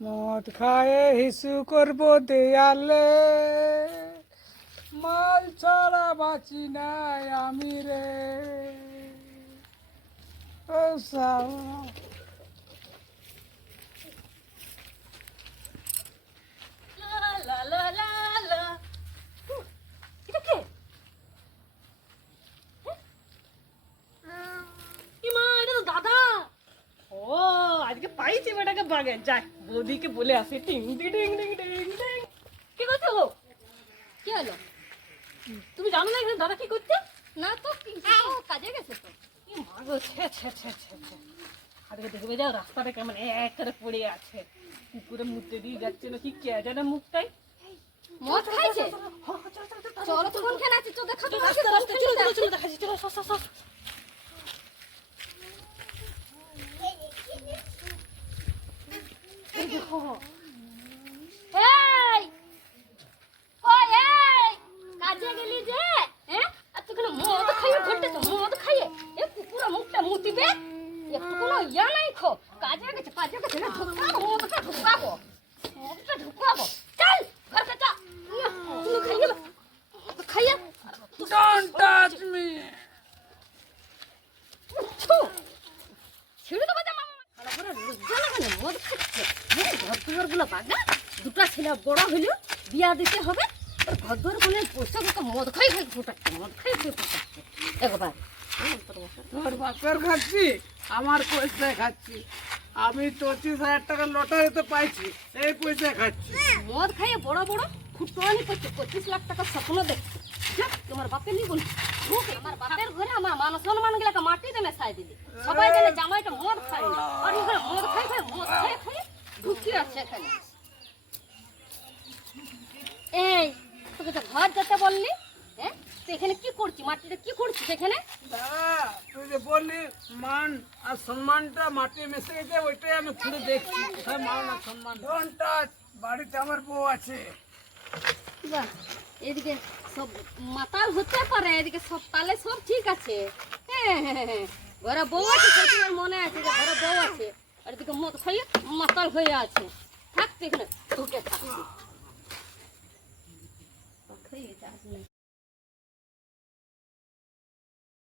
মদ খায়ে হিসু করব দেয়ালে মাল ছাড়া বাঁচি নাই আমি রে ও। বেটাকে বাগে। যাই বৌদিকে বলে আসি। টিং টিং টিং টিং কি করছ গো? কি হলো? তুমি জানো না এখানে দাদা কি করছে? না তো কাজে গেছে তো। কি মাগো ছে ছে ছে ছে ছে আজকে দেখবে যাও রাস্তাটা কেমন এক করে পড়ে আছে। কুকুরে মুতে দিয়ে যাচ্ছে নাকি কে জানে মুখটাই। মদ খাইছে? এই! কই, এই! কাজে গেলি যে? হ্যাঁ? আর তুই কোনো মদ খাইয়ে ঘটেছ মদ খাইয়ে এ কুকুরা মুখটা মুতিবে? একটু কোনো ইয়া নাই গেছে, কাজে গেছে না হ্যাঁ ঘর বাগা দুটা ছেলে বড় হইল বিয়া দিতে হবে। আর ঘর দুয়ারগুলো পয়সা টাকা মদ খাই খাই ফোটাচ্ছে মদ খাই খাই ফোটাচ্ছে। একবার তোর বাপের খাচ্ছি আমার পয়সায় খাচ্ছি। আমি পঁচিশ হাজার টাকা লটারিতে পাইছি সেই পয়সায় খাচ্ছি। মদ খাইয়ে বড় বড় ফুটনি করছে পঁচিশ লাখ টাকা স্বপ্ন দেখছে। তোমার বাপে নি বলি। আমার বাপের ঘরে আমার মান সম্মান গুলাকে মাটিতে মেশাই দিলি। সবাই জানে জামাইটা মদ খাই আর মদ খাই খাই মদ খাই আছে এখানে? এই তোকে তো ঘর যেতে বললি হ্যাঁ? তুই এখানে কি করছিস? মাটিতে কি করছিস এখানে? তুই যে বললি মান আর সম্মানটা মাটি মিশে গেছে ওইটাই আমি খুঁড়ে দেখছি। কোথায় মান আর সম্মান। টাচ বাড়িতে আমার বউ আছে। বাহ, এদিকে সব মাতাল হতে পারে এদিকে সব তালে সব ঠিক আছে। হ্যাঁ হ্যাঁ হ্যাঁ ঘরে বউ আছে মনে আছে যে ঘরে বউ আছে। আর এদিকে মদ খাইয়ে মাতাল হয়ে আছে। থাকতে এখানে ঢুকে থাকতে